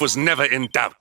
Was never in doubt.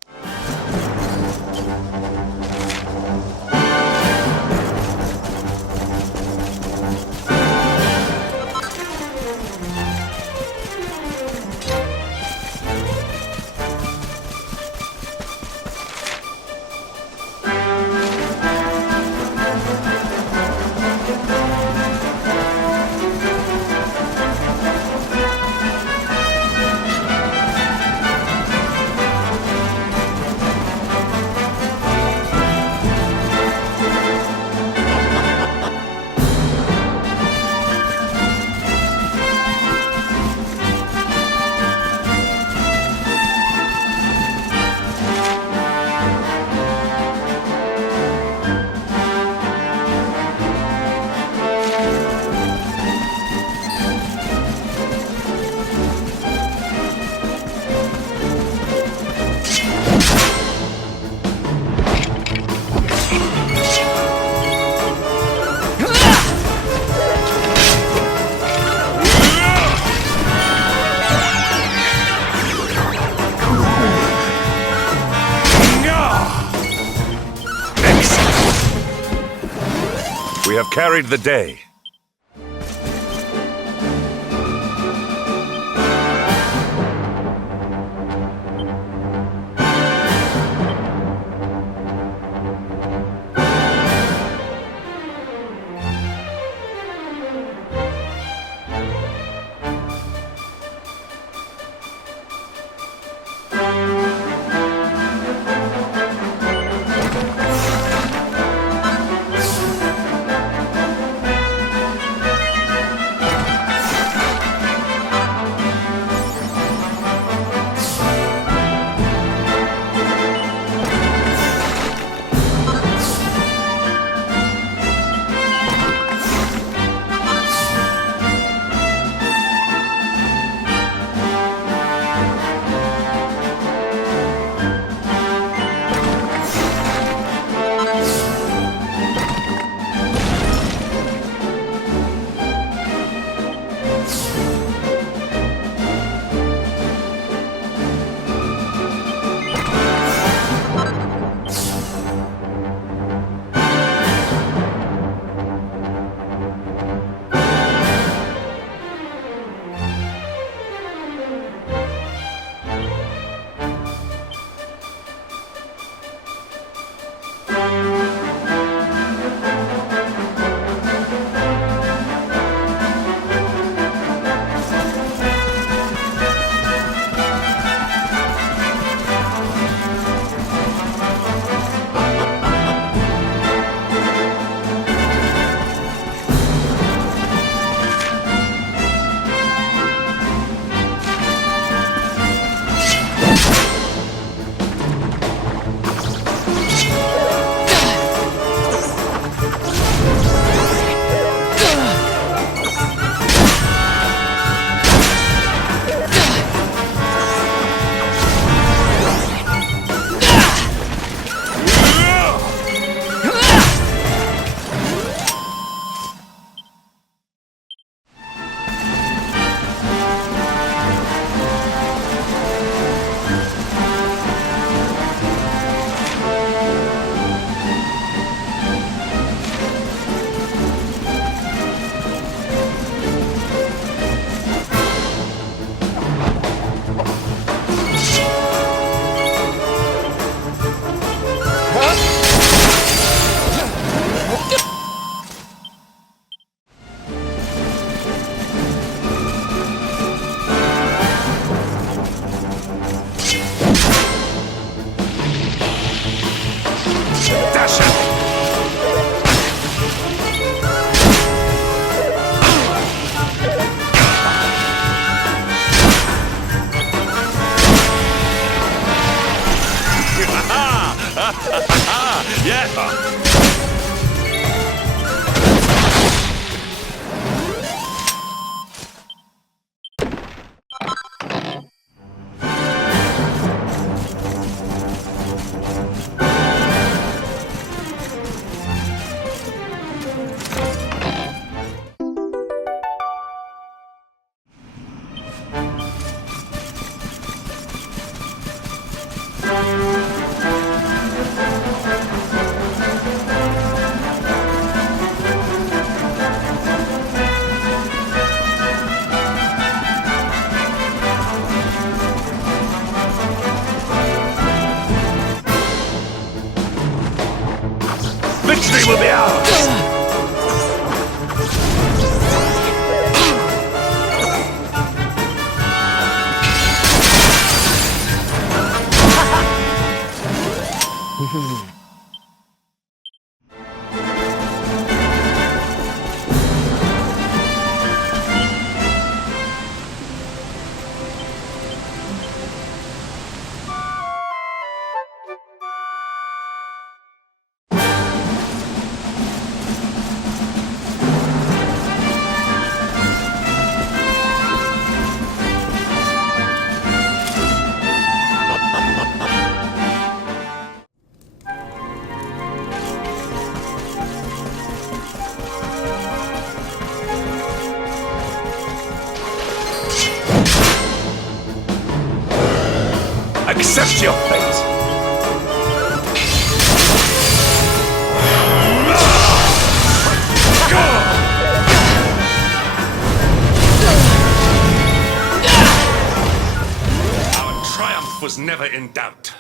We have carried the day. Yeah. Victory will be ours! Accept your fate! Our triumph was never in doubt.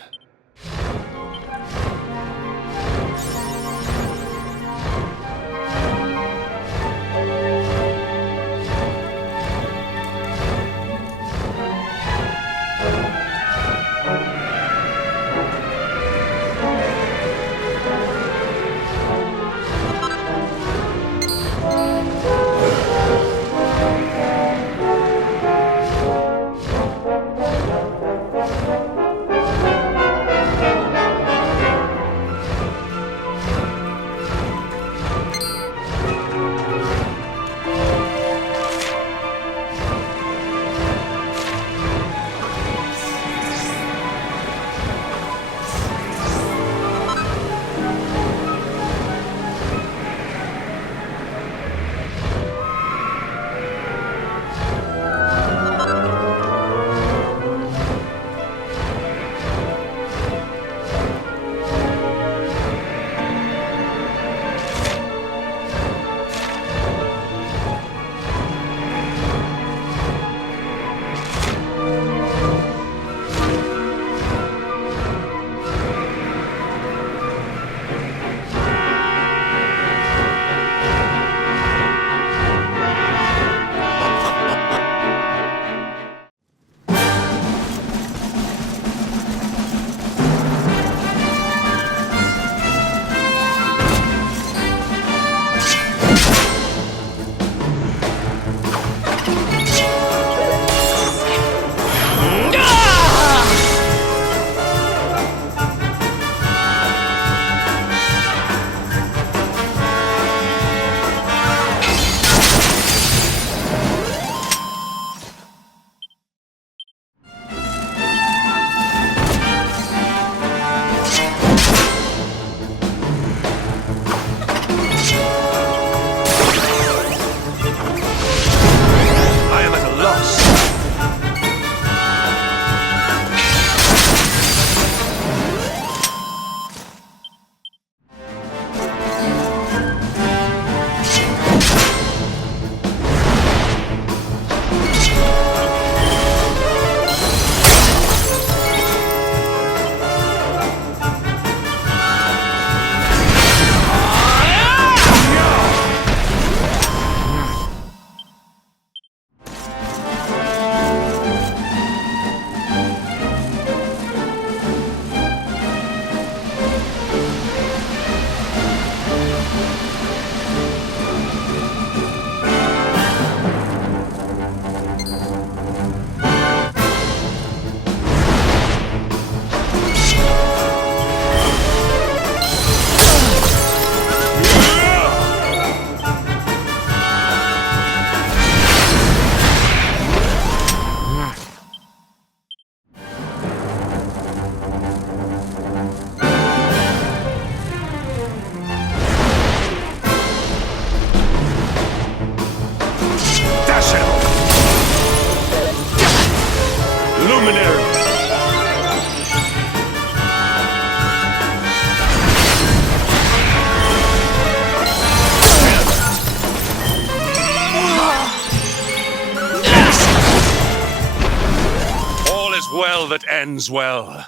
tale that ends well.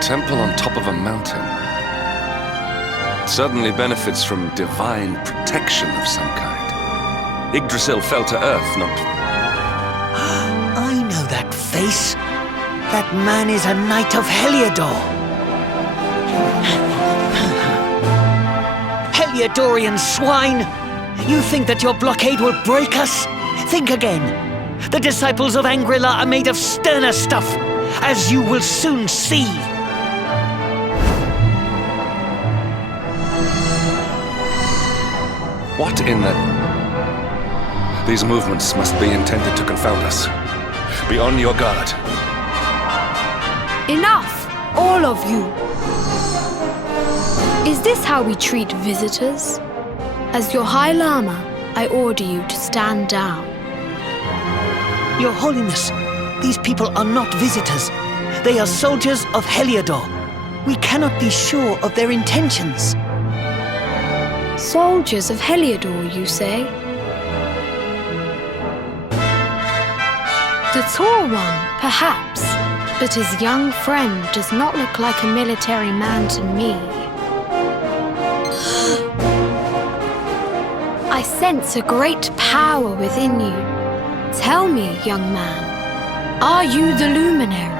Temple on top of a mountain certainly benefits from divine protection of some kind. Yggdrasil fell to earth, not... I know that face. That man is a knight of Heliodor. Heliodorian swine! You think that your blockade will break us? Think again. The disciples of Angrila are made of sterner stuff, as you will soon see. What in the... These movements must be intended to confound us. Be on your guard. Enough, all of you. Is this how we treat visitors? As your High Lama, I order you to stand down. Your Holiness, these people are not visitors. They are soldiers of Heliodor. We cannot be sure of their intentions. Soldiers of Heliodor, you say? The tall one, perhaps, but his young friend does not look like a military man to me. I sense a great power within you. Tell me, young man, are you the luminary?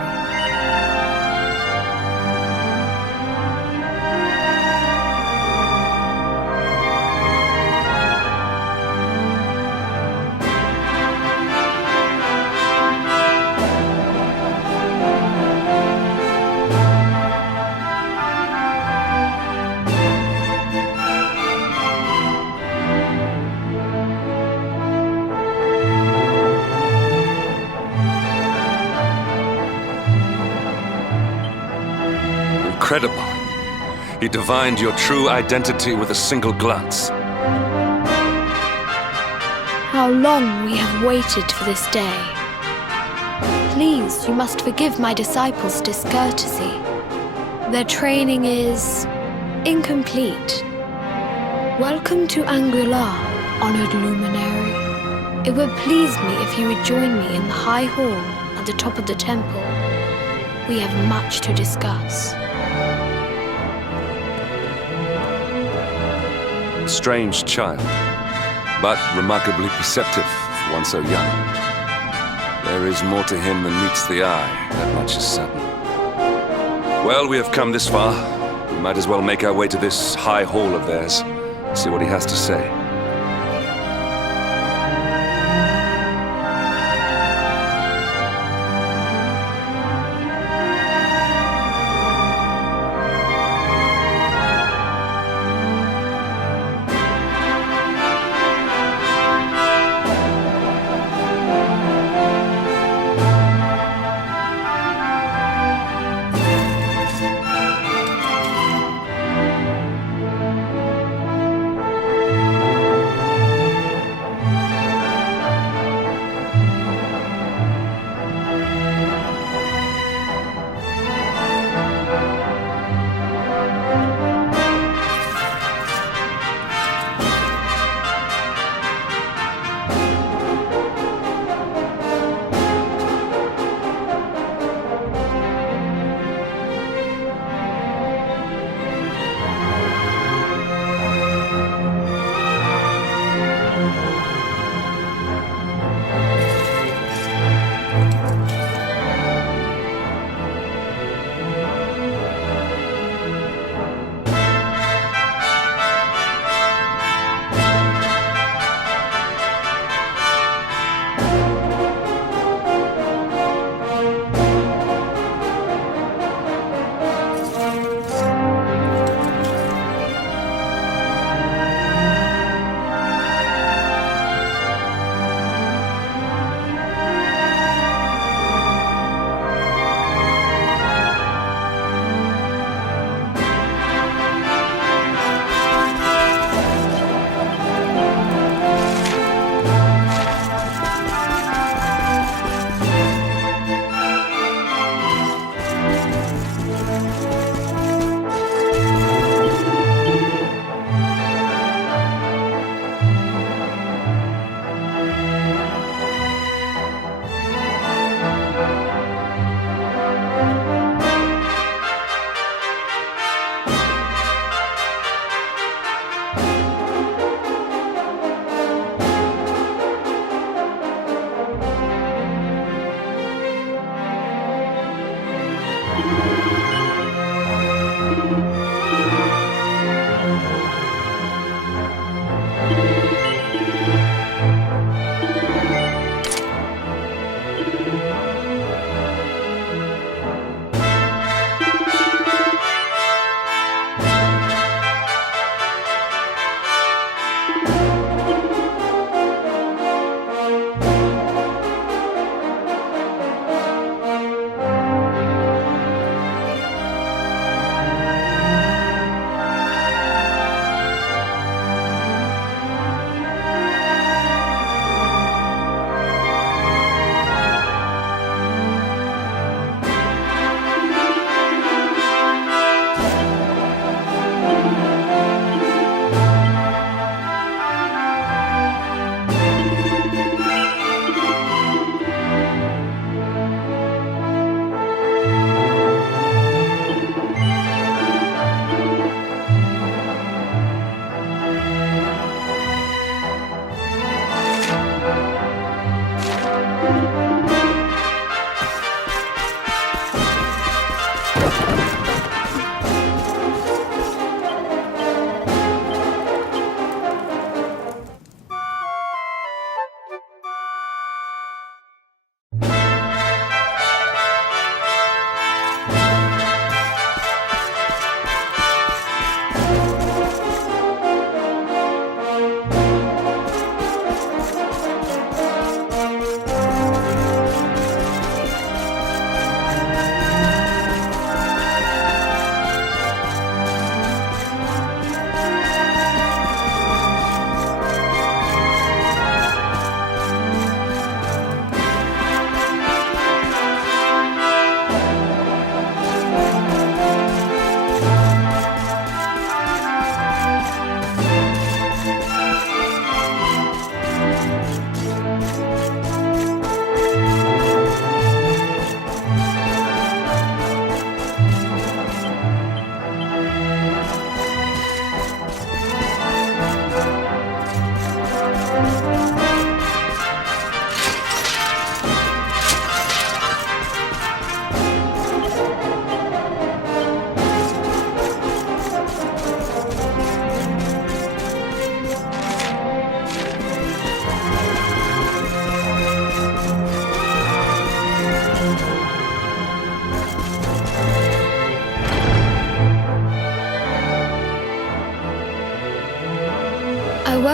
Incredible. He divined your true identity with a single glance. How long we have waited for this day. Please, you must forgive my disciples' discourtesy. Their training is incomplete. Welcome to Angrila, honored luminary. It would please me if you would join me in the high hall at the top of the temple. We have much to discuss. Strange child, but remarkably perceptive for one so young. There is more to him than meets the eye, that much is certain. Well, we have come this far. We might as well make our way to this high hall of theirs, see what he has to say.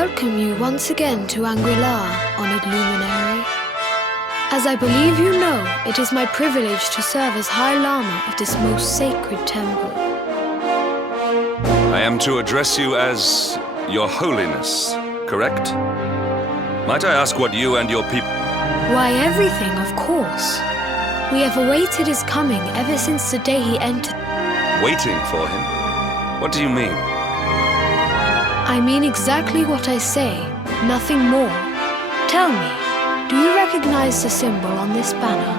welcome you once again to Anguilla, honored luminary. As I believe you know, it is my privilege to serve as High Lama of this most sacred temple. I am to address you as Your Holiness, correct? Might I ask what you and your people... Why, everything, of course. We have awaited his coming ever since the day he entered. Waiting for him? What do you mean? I mean exactly what I say, nothing more. Tell me, do you recognize the symbol on this banner?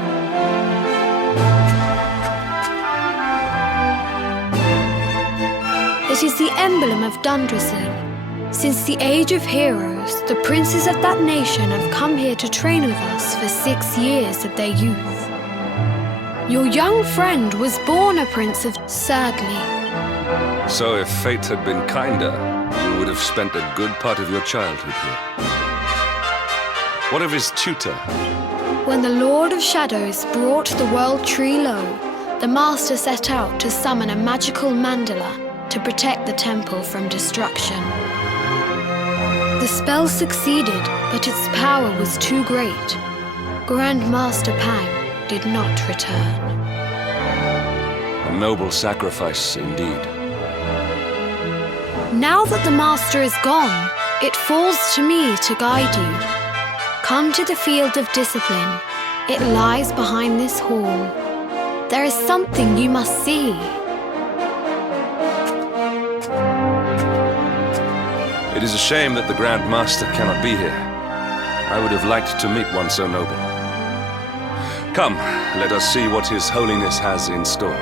It is the emblem of Dundrasil. Since the age of heroes, the princes of that nation have come here to train with us for 6 years of their youth. Your young friend was born a prince of... Sadly. So if fate had been kinder, you would have spent a good part of your childhood here. What of his tutor? When the Lord of Shadows brought the world tree low, the master set out to summon a magical mandala to protect the temple from destruction. The spell succeeded, but its power was too great. Grand Master Pang did not return. A noble sacrifice indeed. Now that the master is gone, it falls to me to guide you. Come to the field of discipline. It lies behind this hall. There is something you must see. It is a shame that the Grand Master cannot be here. I would have liked to meet one so noble. Come, let us see what His Holiness has in store.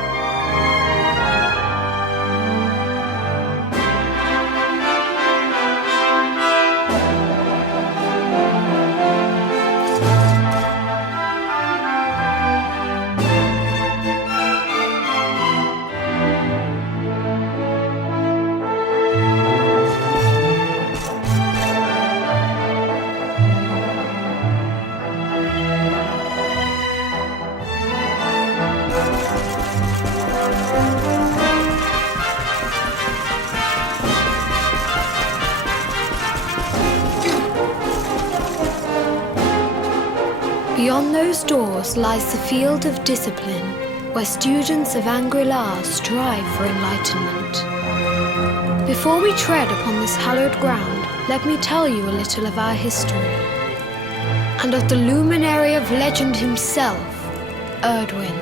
Beyond those doors lies the field of discipline, where students of Anguilla strive for enlightenment. Before we tread upon this hallowed ground, let me tell you a little of our history, and of the luminary of legend himself, Erdwin.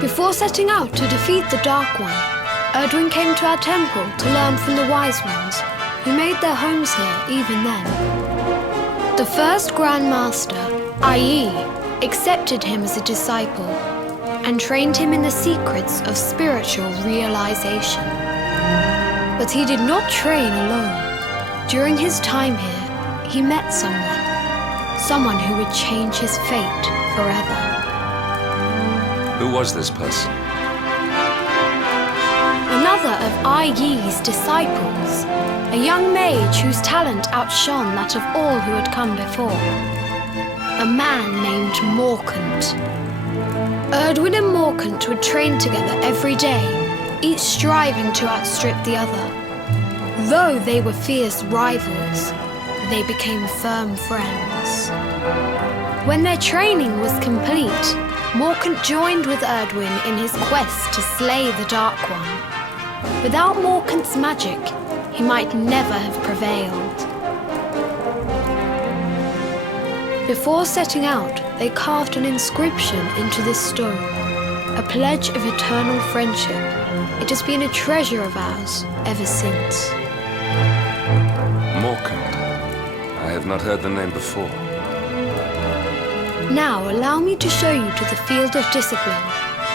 Before setting out to defeat the Dark One, Erdwin came to our temple to learn from the Wise Ones, who made their homes here even then. The first Grand Master, i.e., accepted him as a disciple and trained him in the secrets of spiritual realization. But he did not train alone. During his time here, he met someone who would change his fate forever. Who was this person? Another of Ai Yi's disciples, a young mage whose talent outshone that of all who had come before. A man named Morkant. Erdwin and Morkant would train together every day, each striving to outstrip the other. Though they were fierce rivals, they became firm friends. When their training was complete, Morkant joined with Erdwin in his quest to slay the Dark One. Without Morkant's magic, he might never have prevailed. Before setting out, they carved an inscription into this stone, a pledge of eternal friendship. It has been a treasure of ours ever since. Morkant. I have not heard the name before. Now allow me to show you to the field of discipline,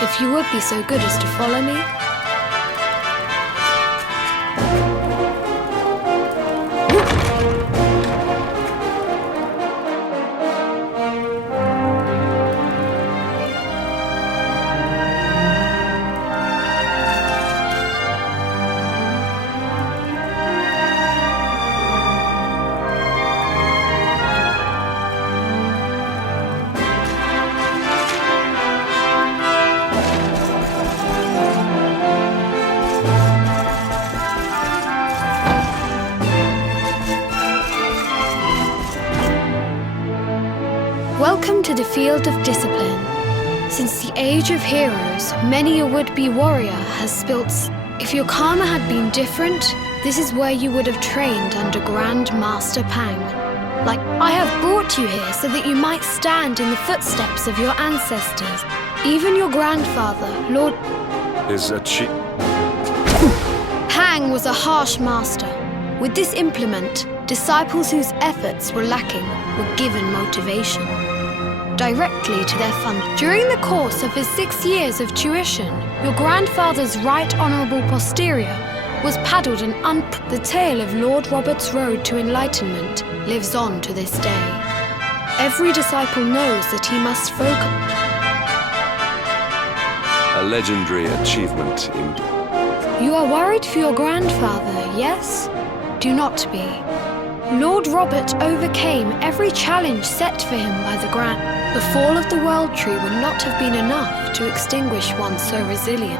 if you would be so good as to follow me. the field of discipline. Since the age of heroes, many a would-be warrior has spilt. If your karma had been different, this is where you would have trained under Grand Master Pang. Like, I have brought you here so that you might stand in the footsteps of your ancestors. Even your grandfather, Lord Is a cheat. Pang was a harsh master. With this implement, disciples whose efforts were lacking were given motivation directly to their fund. During the course of his 6 years of tuition, your grandfather's right honourable posterior was paddled and the tale of Lord Robert's road to enlightenment lives on to this day. Every disciple knows that he must focus. A legendary achievement indeed. You are worried for your grandfather, yes? Do not be. Lord Robert overcame every challenge set for him by the Grand. The fall of the World Tree would not have been enough to extinguish one so resilient.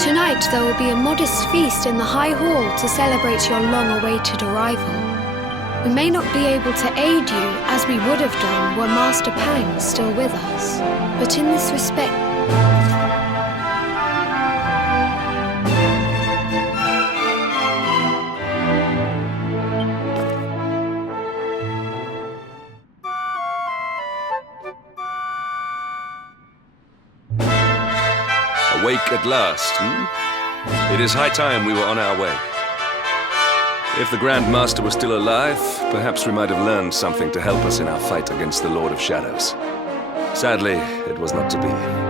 Tonight there will be a modest feast in the High Hall to celebrate your long-awaited arrival. We may not be able to aid you as we would have done were Master Pang still with us, but in this respect, Awake at last, It is high time we were on our way. If the Grand Master was still alive, perhaps we might have learned something to help us in our fight against the Lord of Shadows. Sadly, it was not to be.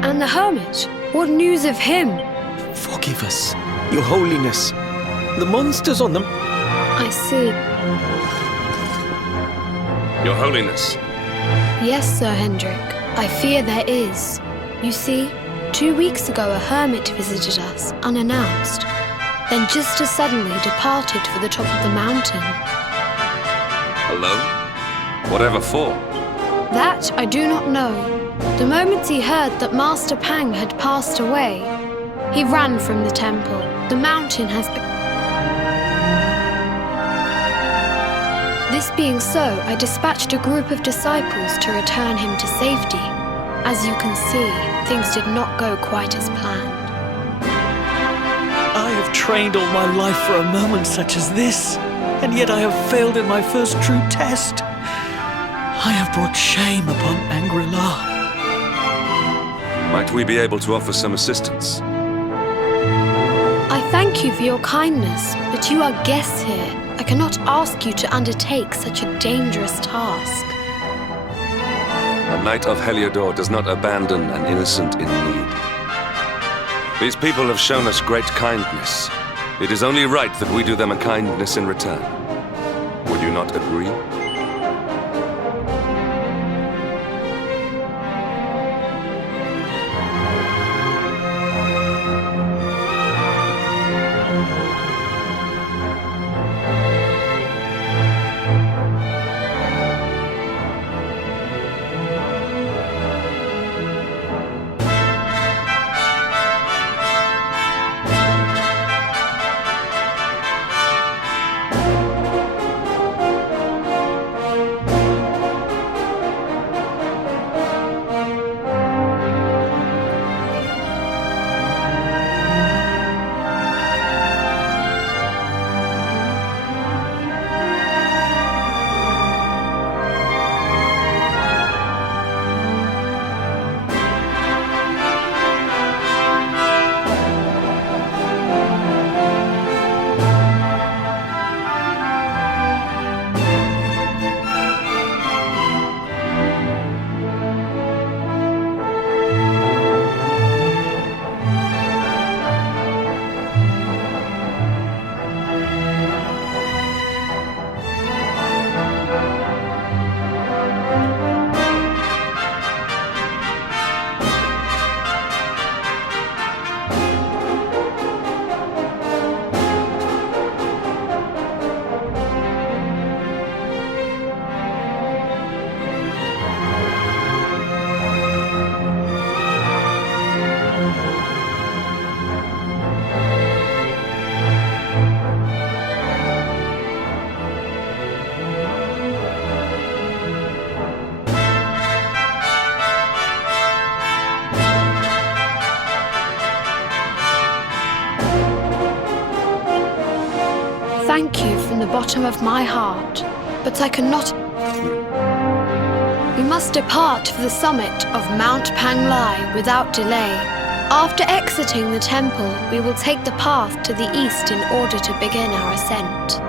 And the hermit? What news of him? Forgive us, Your Holiness. The monsters on them. I see. Your Holiness. Yes, Sir Hendrik. I fear there is. You see, 2 weeks ago a hermit visited us, unannounced. Then just as suddenly departed for the top of the mountain. Alone? Whatever for? That I do not know. The moment he heard that Master Pang had passed away, he ran from the temple. The mountain has been... This being so, I dispatched a group of disciples to return him to safety. As you can see, things did not go quite as planned. I have trained all my life for a moment such as this, and yet I have failed in my first true test. I have brought shame upon Angri-La. Might we be able to offer some assistance? I thank you for your kindness, but you are guests here. I cannot ask you to undertake such a dangerous task. A knight of Heliodor does not abandon an innocent in need. These people have shown us great kindness. It is only right that we do them a kindness in return. Would you not agree? thank you from the bottom of my heart, but I cannot. We must depart for the summit of Mount Panglai without delay. After exiting the temple, we will take the path to the east in order to begin our ascent.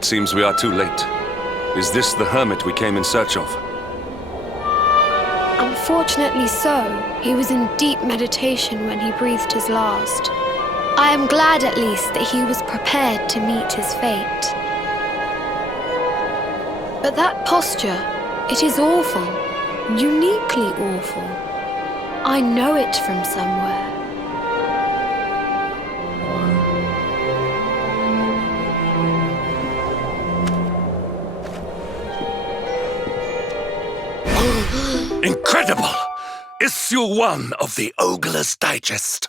It seems we are too late. Is this the hermit we came in search of? Unfortunately so. He was in deep meditation when he breathed his last. I am glad at least that he was prepared to meet his fate. But that posture, it is awful. Uniquely awful. I know it from somewhere. Incredible! Issue 1 of the Ogler's Digest.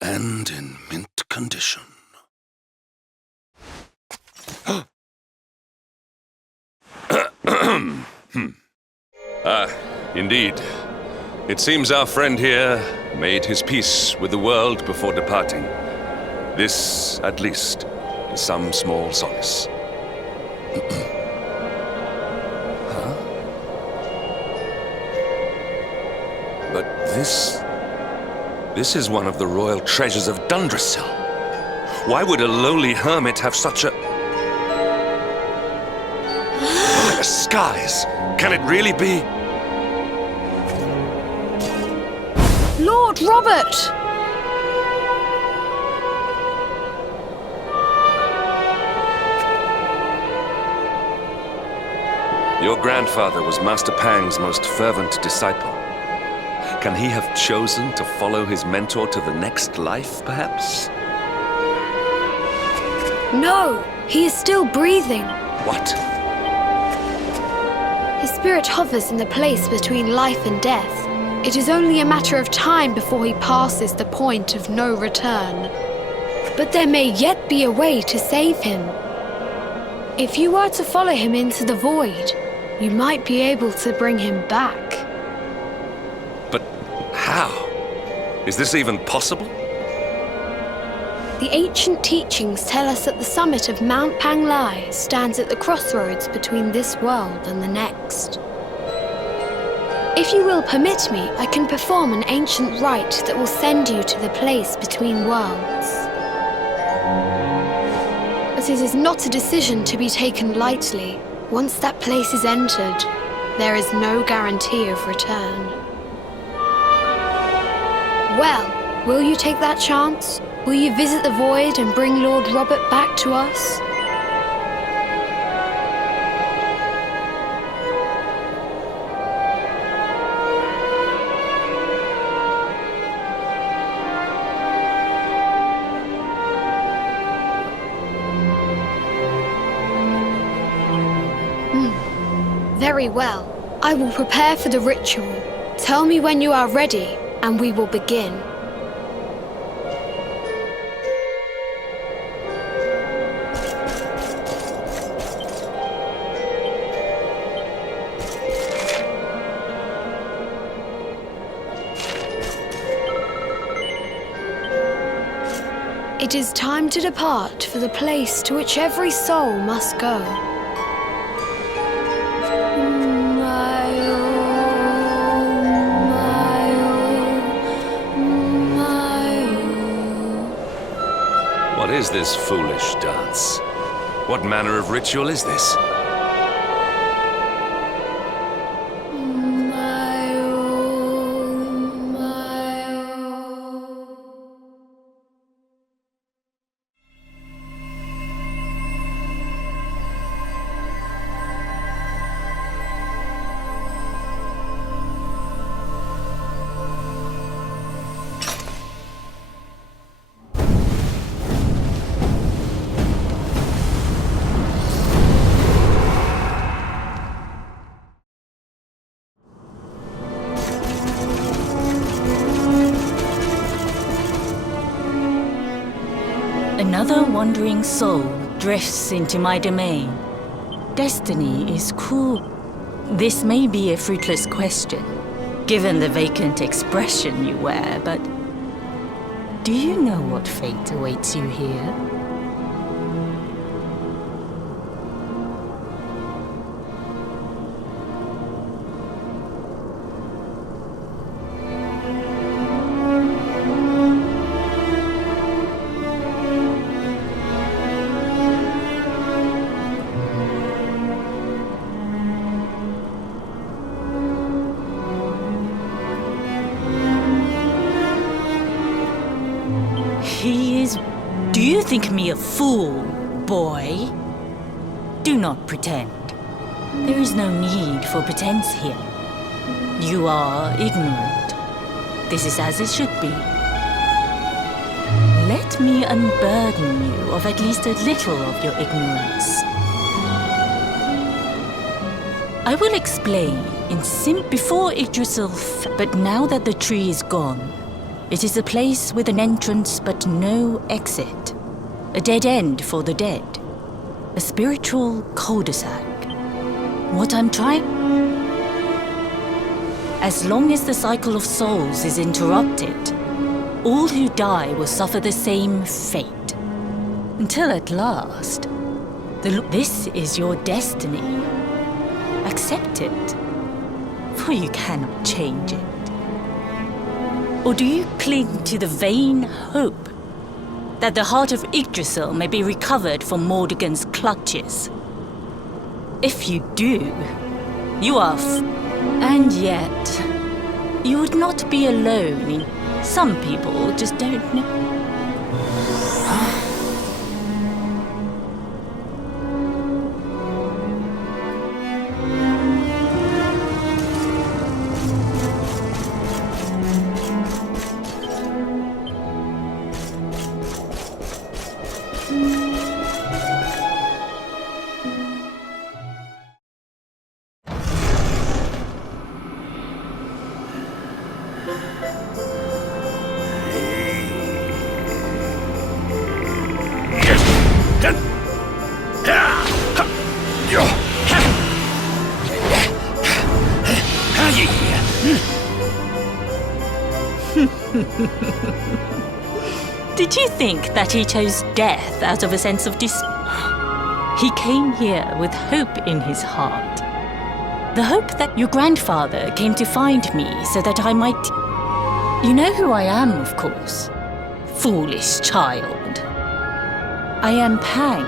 And in mint condition. Indeed. It seems our friend here made his peace with the world before departing. This, at least, is some small solace. But this is one of the royal treasures of Dundrasil. Why would a lowly hermit have such a... The skies! Can it really be? Lord Robert! Your grandfather was Master Pang's most fervent disciple. Can he have chosen to follow his mentor to the next life, perhaps? No, he is still breathing. What? His spirit hovers in the place between life and death. It is only a matter of time before he passes the point of no return. But there may yet be a way to save him. If you were to follow him into the void, you might be able to bring him back. But how? Is this even possible? The ancient teachings tell us that the summit of Mount Panglai stands at the crossroads between this world and the next. If you will permit me, I can perform an ancient rite that will send you to the place between worlds. But it is not a decision to be taken lightly. Once that place is entered, there is no guarantee of return. Well, will you take that chance? Will you visit the void and bring Lord Robert back to us? Very well. I will prepare for the ritual. Tell me when you are ready, and we will begin. It is time to depart for the place to which every soul must go. What is this foolish dance? What manner of ritual is this? Another wandering soul drifts into my domain. Destiny is cool. This may be a fruitless question, given the vacant expression you wear, but do you know what fate awaits you here? He is... Do you think me a fool, boy? Do not pretend. There is no need for pretense here. You are ignorant. This is as it should be. Let me unburden you of at least a little of your ignorance. I will explain before Yggdrasil but now that the tree is gone, it is a place with an entrance but no exit. A dead end for the dead. A spiritual cul-de-sac. What I'm trying... As long as the cycle of souls is interrupted, all who die will suffer the same fate. Until at last, this is your destiny. Accept it, for you cannot change it. Or do you cling to the vain hope that the heart of Yggdrasil may be recovered from Mordegon's clutches? If you do, you are and yet, you would not be alone in... Some people just don't know. Did you think that he chose death out of a sense of He came here with hope in his heart. The hope that your grandfather came to find me so that I might... You know who I am, of course. Foolish child. I am Pang.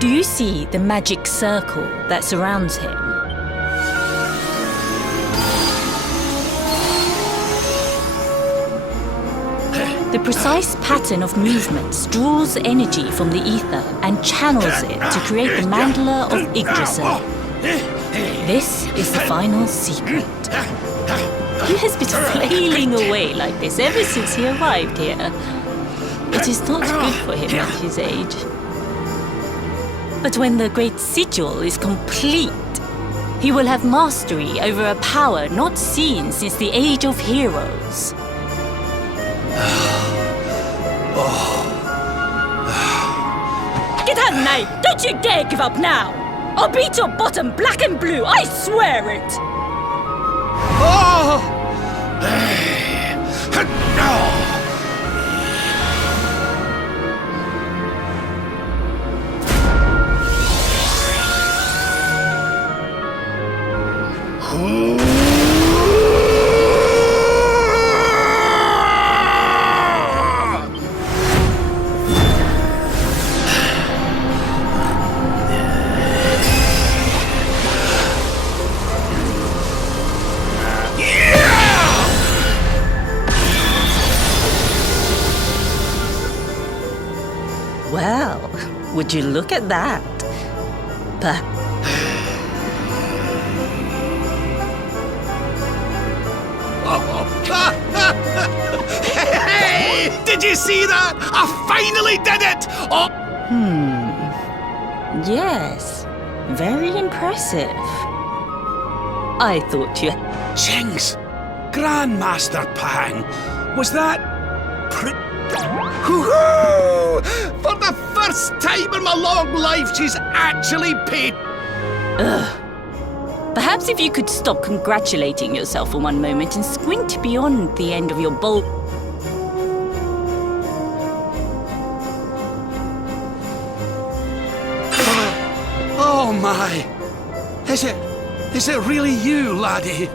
Do you see the magic circle that surrounds him? The precise pattern of movements draws energy from the ether and channels it to create the mandala of Yggdrasil. This is the final secret. He has been flailing away like this ever since he arrived here. It is not good for him at his age. But when the great sigil is complete, he will have mastery over a power not seen since the Age of Heroes. Get out, knight! Don't you dare give up now! I'll beat your bottom black and blue, I swear it! Oh! Well, would you look at that? Hey! Did you see that? I finally did it! Oh! Yes, very impressive. I thought you... Jinx! Grandmaster Pang! Was that... Hoo-hoo! For the first time in my long life, she's actually paid... Perhaps if you could stop congratulating yourself for one moment and squint beyond the end of your bowl... Oh my! Is it really you, laddie?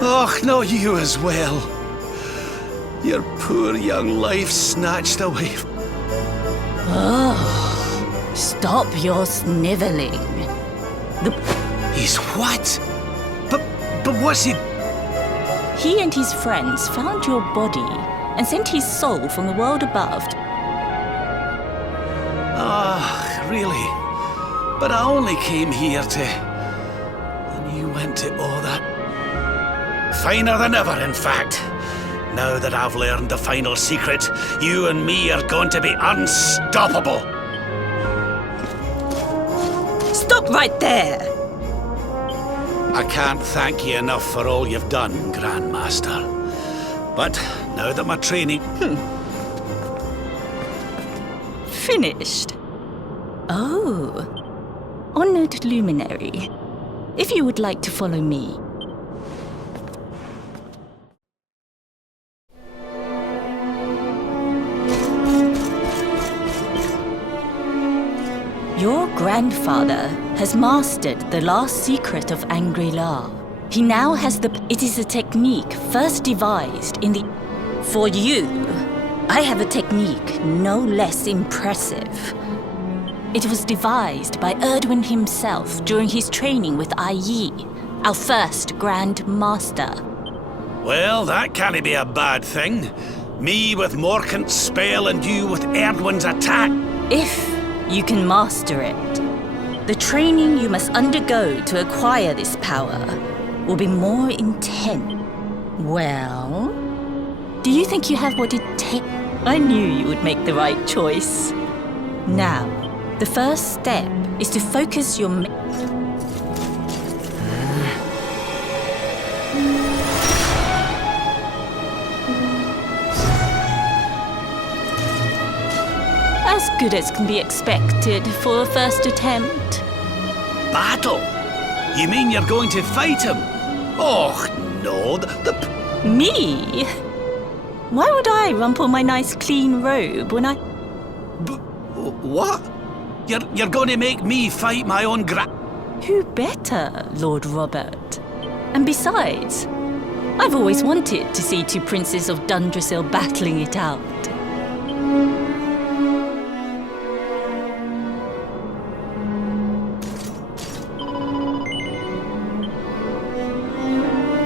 Och, no, you as well. Your poor young life snatched away. Stop your sniveling. He's what? But what's he... He and his friends found your body and sent his soul from the world above. Ah, really? But I only came here to... And you went to all that... Finer than ever, in fact. Now that I've learned the final secret, you and me are going to be unstoppable. Stop right there! I can't thank you enough for all you've done, Grandmaster. But now that my training... Finished. Oh. Honored luminary. If you would like to follow me. Your grandfather has mastered the last secret of Angri-La. He now has It is a technique first devised in the... For you, I have a technique no less impressive. It was devised by Erdwin himself during his training with Yi, our first Grand Master. Well, that can't be a bad thing. Me with Morkant's spell and you with Erdwin's attack. If you can master it, the training you must undergo to acquire this power will be more intense. Well, do you think you have what it takes? I knew you would make the right choice. Now, the first step is to focus your... As good as can be expected for a first attempt. Battle? You mean you're going to fight him? Oh, no, Me? Why would I rumple my nice clean robe when I... What? You're going to make me fight my own Who better, Lord Robert? And besides, I've always wanted to see two princes of Dundrasil battling it out.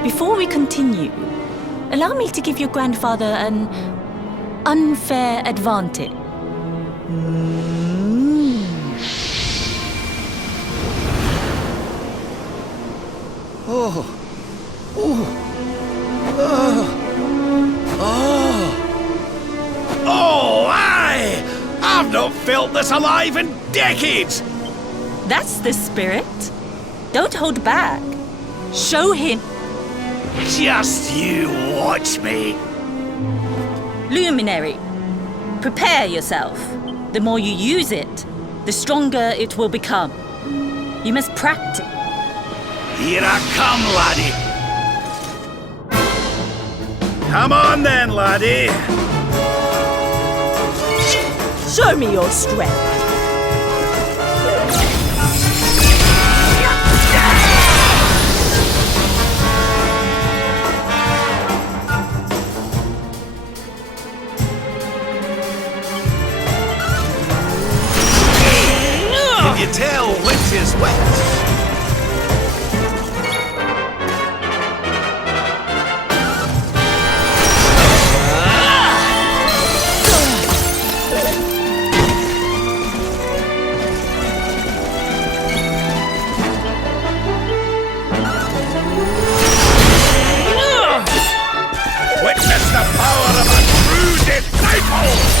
Before we continue, allow me to give your grandfather an unfair advantage. Oh, aye! I've not felt this alive in decades! That's the spirit. Don't hold back. Show him. Just you watch me. Luminary, prepare yourself. The more you use it, the stronger it will become. You must practice. Here I come, laddie. Come on then, laddie. Show me your strength. Can you tell which is which? Witness the power of a true disciple!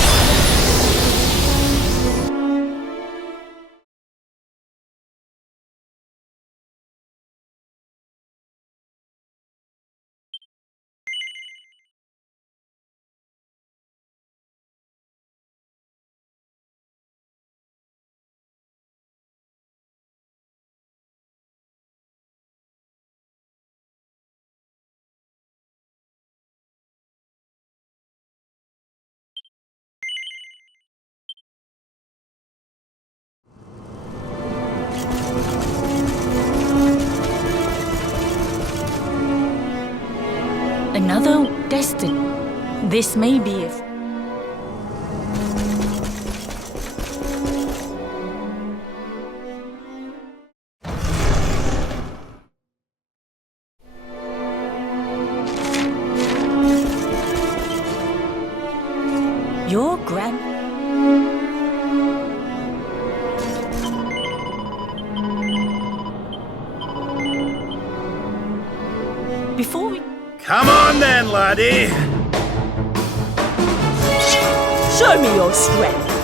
Another destiny. This may be if... Your grand... Before we... Come on then, laddie. Show me your strength.